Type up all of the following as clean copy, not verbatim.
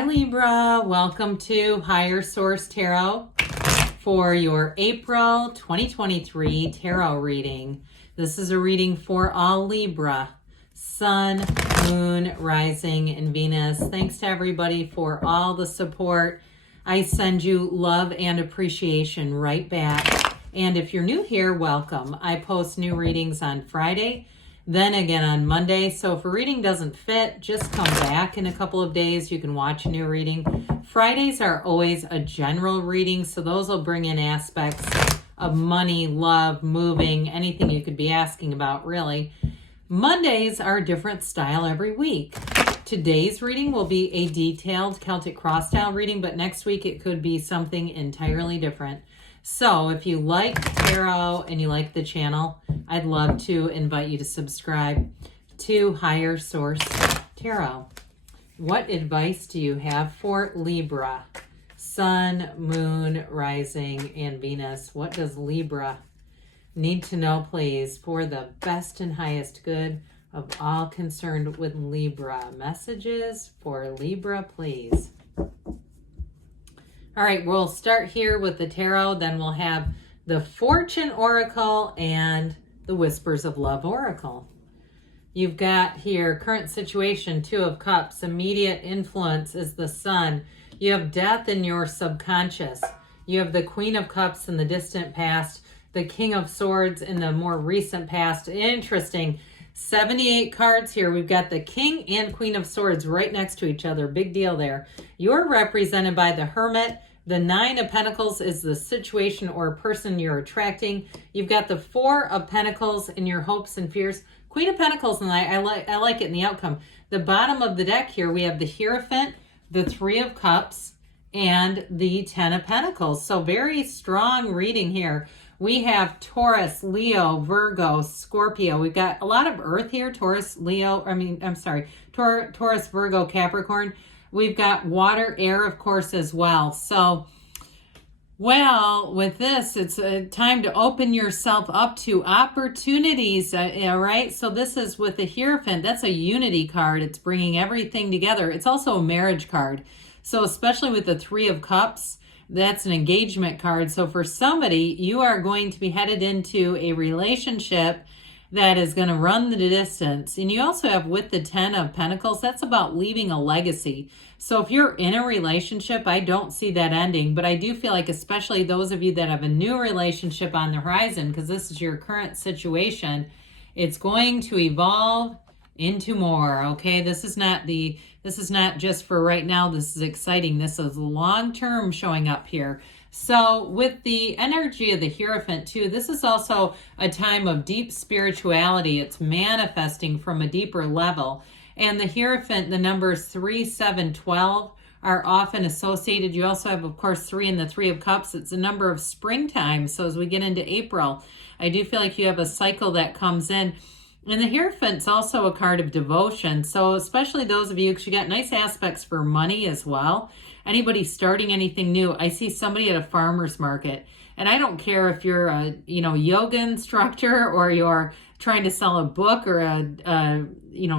Hi Libra, welcome to Higher Source Tarot for your April 2023 tarot reading. This is a reading for all Libra, Sun, Moon, Rising, and Venus. Thanks to everybody for all the support. I send you love and appreciation right back. And if you're new here, welcome. I post new readings on Friday, then again on Monday. So if a reading doesn't fit, just come back in a couple of days. You can watch a new reading. Fridays are always a general reading, so those will bring in aspects of money, love, moving, anything you could be asking about, really. Mondays are a different style every week. Today's reading will be a detailed Celtic cross style reading, but next week it could be something entirely different. So if you like tarot and you like the channel, I'd love to invite you to subscribe to Higher Source Tarot. What advice do you have for Libra? Sun, Moon, Rising, and Venus. What does Libra need to know, please, for the best and highest good of all concerned with Libra? Messages for Libra, please. All right, we'll start here with the tarot, then we'll have the Fortune Oracle and the Whispers of Love Oracle. You've got here current situation, Two of Cups, immediate influence is the Sun. You have death in your subconscious. You have the Queen of Cups in the distant past, the King of Swords in the more recent past. Interesting. 78 cards here. We've got the King and Queen of Swords right next to each other. Big deal there. You're represented by the Hermit. The Nine of Pentacles is the situation or person you're attracting. You've got the Four of Pentacles in your hopes and fears. Queen of Pentacles, and I like it in the outcome. The bottom of the deck here, we have the Hierophant, the Three of Cups, and the Ten of Pentacles. So very strong reading here. We have Taurus, Leo, Virgo, Scorpio. We've got a lot of Earth here. Taurus, Virgo, Capricorn. We've got water, air, of course, as well. So, well, with this, it's a time to open yourself up to opportunities, all right? So this is with the Hierophant. That's a unity card. It's bringing everything together. It's also a marriage card. So especially with the Three of Cups, that's an engagement card. So for somebody, you are going to be headed into a relationship that is going to run the distance. And you also have with the Ten of Pentacles, that's about leaving a legacy. So if you're in a relationship, I don't see that ending, but I do feel like especially those of you that have a new relationship on the horizon, because this is your current situation, it's going to evolve into more, okay? This is not just for right now. This is exciting. This is long-term showing up here. So with the energy of the Hierophant too, this is also a time of deep spirituality. It's manifesting from a deeper level. And the Hierophant, the numbers 3, 7, 12 are often associated. You also have, of course, 3 in the Three of Cups. It's a number of springtime. So as we get into April, I do feel like you have a cycle that comes in. And the Hierophant's also a card of devotion. So especially those of you, because you got nice aspects for money as well. Anybody starting anything new. I see somebody at a farmer's market. And I don't care if you're a yoga instructor or you're trying to sell a book or a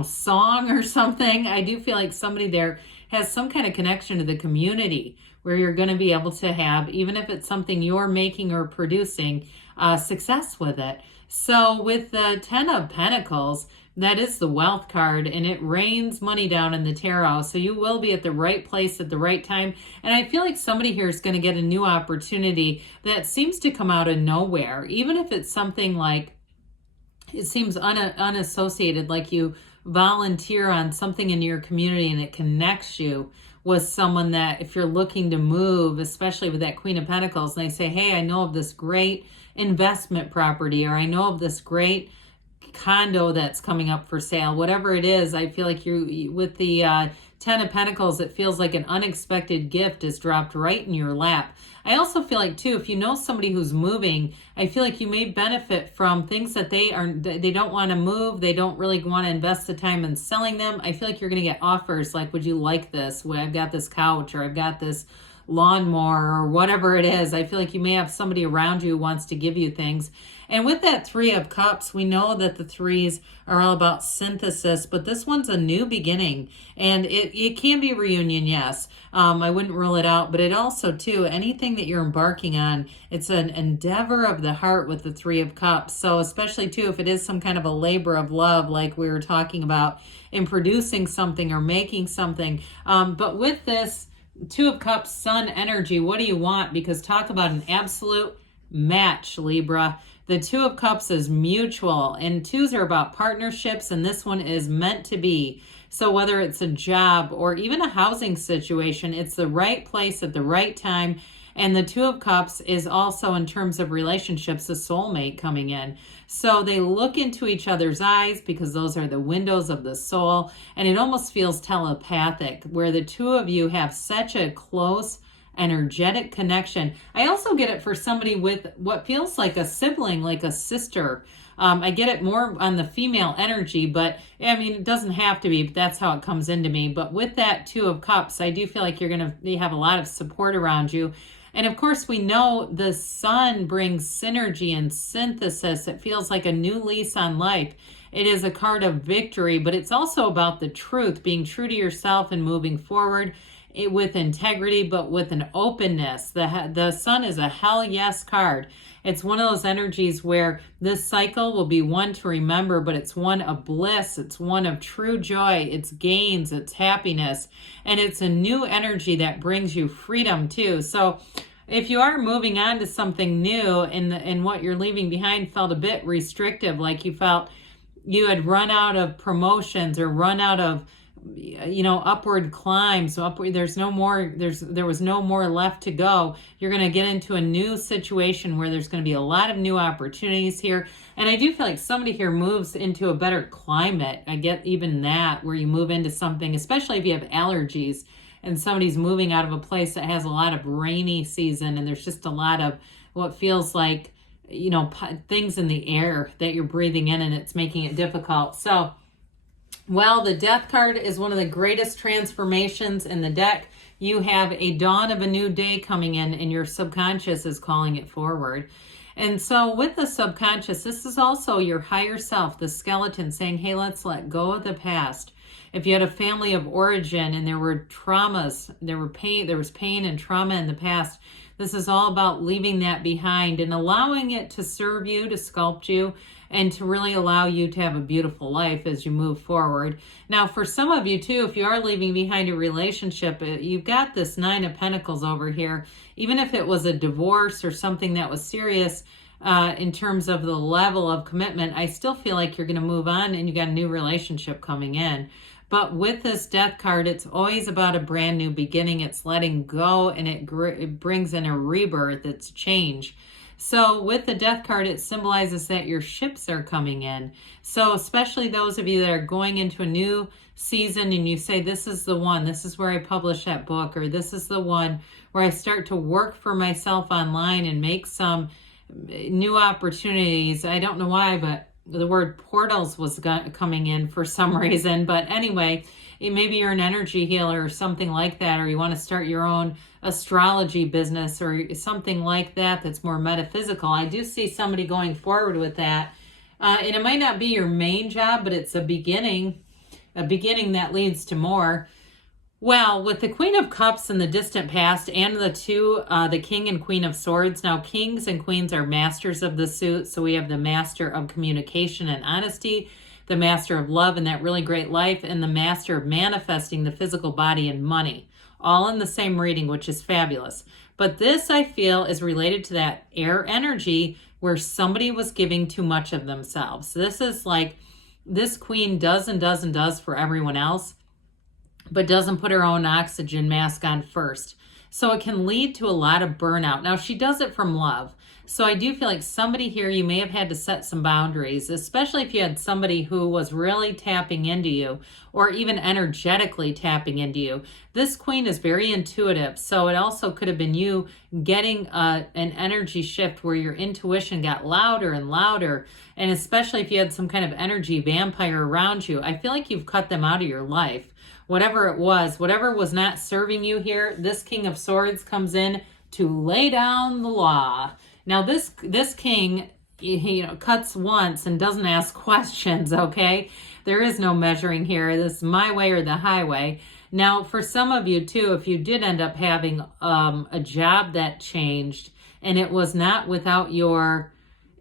song or something. I do feel like somebody there has some kind of connection to the community where you're going to be able to have, even if it's something you're making or producing, success with it. So with the Ten of Pentacles, that is the wealth card, and it rains money down in the tarot. So you will be at the right place at the right time. And I feel like somebody here is going to get a new opportunity that seems to come out of nowhere. Even if it's something like, it seems unassociated, like you volunteer on something in your community and it connects you with someone that if you're looking to move, especially with that Queen of Pentacles, and they say, hey, I know of this great investment property, or I know of this great condo that's coming up for sale, whatever it is. I feel like you with the Ten of Pentacles, it feels like an unexpected gift is dropped right in your lap. I also feel like too, if you know somebody who's moving, I feel like you may benefit from things that they don't want to move. They don't really want to invest the time in selling them. I feel like you're going to get offers like, would you like this? Well, I've got this couch, or I've got this lawnmower or whatever it is. I feel like you may have somebody around you who wants to give you things. And with that Three of Cups, we know that the threes are all about synthesis, but this one's a new beginning. And it can be a reunion, yes. I wouldn't rule it out, but it also, too, anything that you're embarking on, it's an endeavor of the heart with the Three of Cups. So especially, too, if it is some kind of a labor of love, like we were talking about in producing something or making something. But with this Two of Cups, Sun energy, what do you want? Because talk about an absolute match, Libra. The Two of Cups is mutual, and twos are about partnerships, and this one is meant to be. So whether it's a job or even a housing situation, it's the right place at the right time. And the Two of Cups is also, in terms of relationships, a soulmate coming in. So they look into each other's eyes because those are the windows of the soul. And it almost feels telepathic, where the two of you have such a close, energetic connection. I also get it for somebody with what feels like a sibling, like a sister. I get it more on the female energy, but I mean, it doesn't have to be, but that's how it comes into me. But with that Two of Cups, I do feel like you have a lot of support around you. And of course, we know the sun brings synergy and synthesis. It feels like a new lease on life. It is a card of victory, but it's also about the truth, being true to yourself and moving forward with integrity, but with an openness. The sun is a hell yes card. It's one of those energies where this cycle will be one to remember, but it's one of bliss. It's one of true joy. It's gains, it's happiness, and it's a new energy that brings you freedom too. So if you are moving on to something new and what you're leaving behind felt a bit restrictive, like you felt you had run out of promotions or run out of upward climbs, there was no more left to go. You're going to get into a new situation where there's going to be a lot of new opportunities here. And I do feel like somebody here moves into a better climate. I get even that, where you move into something, especially if you have allergies and somebody's moving out of a place that has a lot of rainy season and there's just a lot of what feels like, things in the air that you're breathing in, and it's making it difficult. So, well, the Death card is one of the greatest transformations in the deck. You have a dawn of a new day coming in, and your subconscious is calling it forward. And so with the subconscious, this is also your higher self, the skeleton, saying, hey, let's let go of the past. If you had a family of origin and there were traumas, there was pain and trauma in the past, this is all about leaving that behind and allowing it to serve you, to sculpt you, and to really allow you to have a beautiful life as you move forward. Now, for some of you too, if you are leaving behind a relationship, you've got this Nine of Pentacles over here. Even if it was a divorce or something that was serious in terms of the level of commitment, I still feel like you're going to move on and you got a new relationship coming in. But with this Death card, it's always about a brand new beginning. It's letting go, and it brings in a rebirth. It's change. So with the Death card, it symbolizes that your ships are coming in. So especially those of you that are going into a new season and you say, this is the one, this is where I publish that book, or this is the one where I start to work for myself online and make some new opportunities. I don't know why, but the word portals was coming in for some reason. But anyway, maybe you're an energy healer or something like that, or you want to start your own astrology business or something like that that's more metaphysical. I do see somebody going forward with that. And it might not be your main job, but it's a beginning that leads to more. Well, with the Queen of Cups in the distant past and the King and Queen of Swords. Now, kings and queens are masters of the suit. So we have the master of communication and honesty, the master of love and that really great life, and the master of manifesting the physical body and money, all in the same reading, which is fabulous. But this, I feel, is related to that air energy where somebody was giving too much of themselves. This is like this queen does and does and does for everyone else, but doesn't put her own oxygen mask on first. So it can lead to a lot of burnout. Now, she does it from love. So I do feel like somebody here, you may have had to set some boundaries, especially if you had somebody who was really tapping into you or even energetically tapping into you. This queen is very intuitive. So it also could have been you getting an energy shift where your intuition got louder and louder. And especially if you had some kind of energy vampire around you, I feel like you've cut them out of your life. whatever it was, whatever was not serving you here, this King of Swords comes in to lay down the law. Now this king, he cuts once and doesn't ask questions, okay? There is no measuring here. This is my way or the highway. Now, for some of you too, if you did end up having a job that changed and it was not without your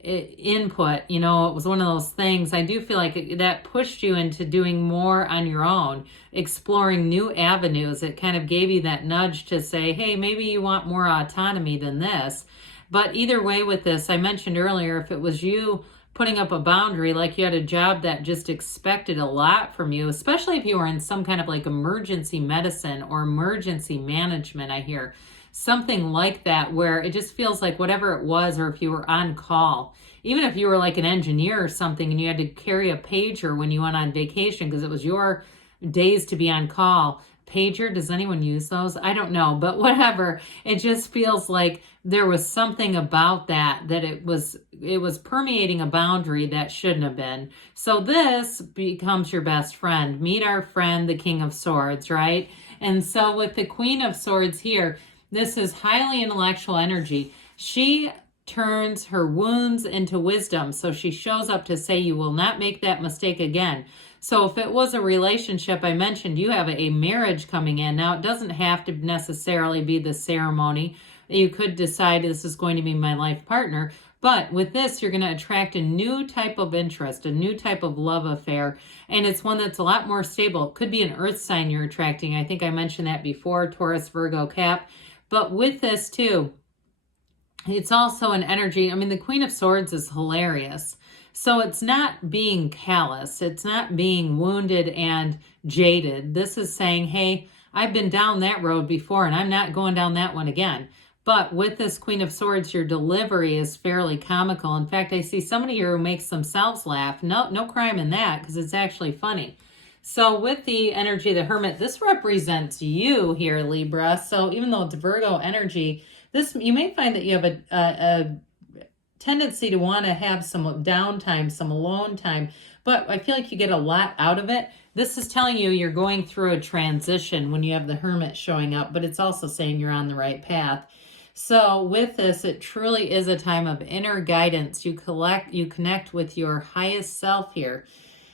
input, it was one of those things, I do feel like that pushed you into doing more on your own, exploring new avenues. It kind of gave you that nudge to say, hey, maybe you want more autonomy than this. But either way with this, I mentioned earlier, if it was you putting up a boundary, like you had a job that just expected a lot from you, especially if you were in some kind of like emergency medicine or emergency management, I hear something like that, where it just feels like whatever it was, or if you were on call, even if you were like an engineer or something and you had to carry a pager when you went on vacation because it was your days to be on call. Pager, does anyone use those? I don't know, but whatever. It just feels like there was something about that it was permeating a boundary that shouldn't have been. So this becomes your best friend. Meet our friend, the King of Swords, right? And so with the Queen of Swords here, this is highly intellectual energy. She turns her wounds into wisdom. So she shows up to say, you will not make that mistake again. So if it was a relationship, I mentioned you have a marriage coming in. Now, it doesn't have to necessarily be the ceremony. You could decide this is going to be my life partner. But with this, you're going to attract a new type of interest, a new type of love affair. And it's one that's a lot more stable. It could be an earth sign you're attracting. I think I mentioned that before, Taurus, Virgo, Cap. But with this too, it's also an energy. I mean, the Queen of Swords is hilarious. So it's not being callous. It's not being wounded and jaded. This is saying, hey, I've been down that road before and I'm not going down that one again. But with this Queen of Swords, your delivery is fairly comical. In fact, I see somebody here who makes themselves laugh. No crime in that, because it's actually funny. So with the energy of the Hermit, this represents you here, Libra. So even though it's Virgo energy, this, you may find that you have a tendency to want to have some downtime, some alone time, but I feel like you get a lot out of it. This is telling you you're going through a transition when you have the Hermit showing up, but it's also saying you're on the right path. So with this, it truly is a time of inner guidance. You connect with your highest self here.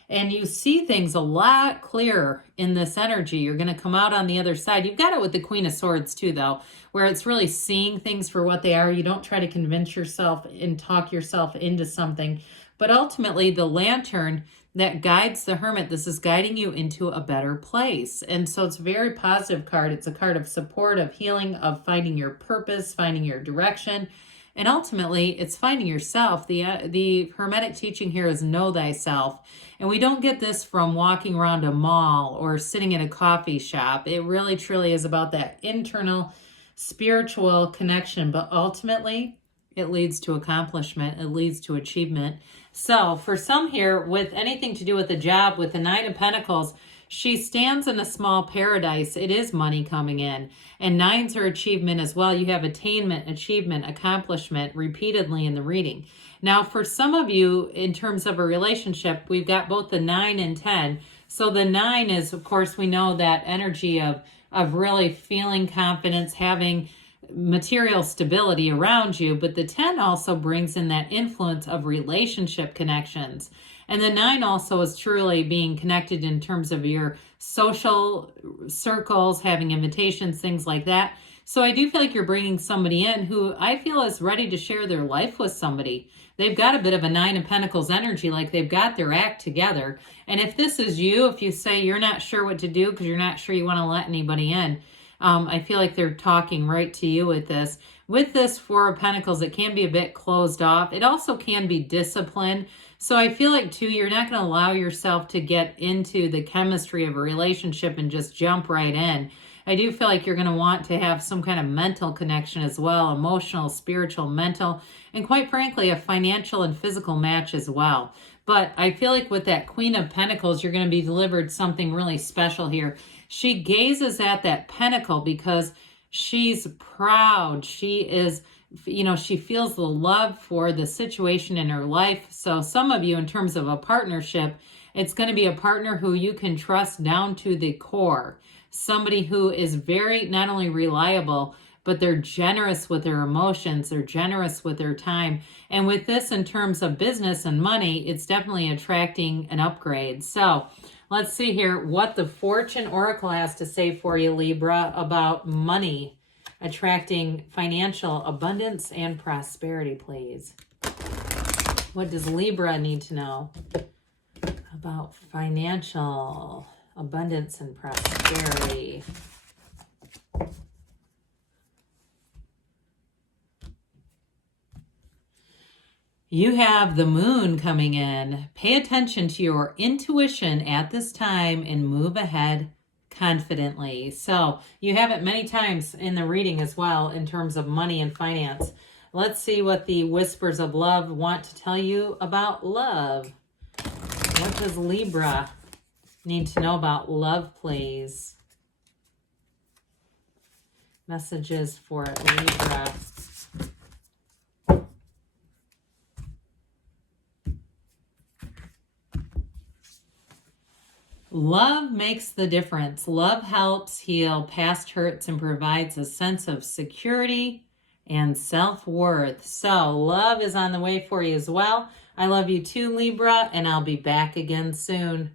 And you see things a lot clearer in this energy. You're going to come out on the other side. You've got it with the Queen of Swords too, though, where it's really seeing things for what they are. You don't try to convince yourself and talk yourself into something. But ultimately, the Lantern that guides the Hermit, this is guiding you into a better place. And so it's a very positive card. It's a card of support, of healing, of finding your purpose, finding your direction. And ultimately, it's finding yourself. The Hermetic teaching here is know thyself. And we don't get this from walking around a mall or sitting in a coffee shop. It really, truly is about that internal spiritual connection. But ultimately, it leads to accomplishment. It leads to achievement. So for some here, with anything to do with a job, with the Nine of Pentacles, she stands in a small paradise. It is money coming in. And nines are achievement as well. You have attainment, achievement, accomplishment repeatedly in the reading. Now, for some of you, in terms of a relationship, we've got both the 9 and 10. So the 9 is, of course, we know that energy of really feeling confidence, having material stability around you. But the 10 also brings in that influence of relationship connections. And the 9 also is truly being connected in terms of your social circles, having invitations, things like that. So I do feel like you're bringing somebody in who I feel is ready to share their life with somebody. They've got a bit of a 9 of Pentacles energy, like they've got their act together. And if this is you, if you say you're not sure what to do because you're not sure you want to let anybody in, I feel like they're talking right to you with this. With this 4 of Pentacles, it can be a bit closed off. It also can be disciplined. So I feel like, too, you're not going to allow yourself to get into the chemistry of a relationship and just jump right in. I do feel like you're going to want to have some kind of mental connection as well, emotional, spiritual, mental, and quite frankly, a financial and physical match as well. But I feel like with that Queen of Pentacles, you're going to be delivered something really special here. She gazes at that pentacle because she's proud. She is, she feels the love for the situation in her life. So some of you, in terms of a partnership, It's going to be a partner who you can trust down to the core. Somebody who is very, not only reliable, but they're generous with their emotions. They're generous with their time. And with this, in terms of business and money, it's definitely attracting an upgrade. So let's see here what the Fortune Oracle has to say for you, Libra, about money, attracting financial abundance and prosperity, please. What does Libra need to know about financial abundance and prosperity? You have the moon coming in. Pay attention to your intuition at this time and move ahead confidently. So you have it many times in the reading as well in terms of money and finance. Let's see what the whispers of love want to tell you about love. What does Libra need to know about love, please? Messages for Libra. Love makes the difference. Love helps heal past hurts and provides a sense of security and self-worth. So love is on the way for you as well. I love you too, Libra, and I'll be back again soon.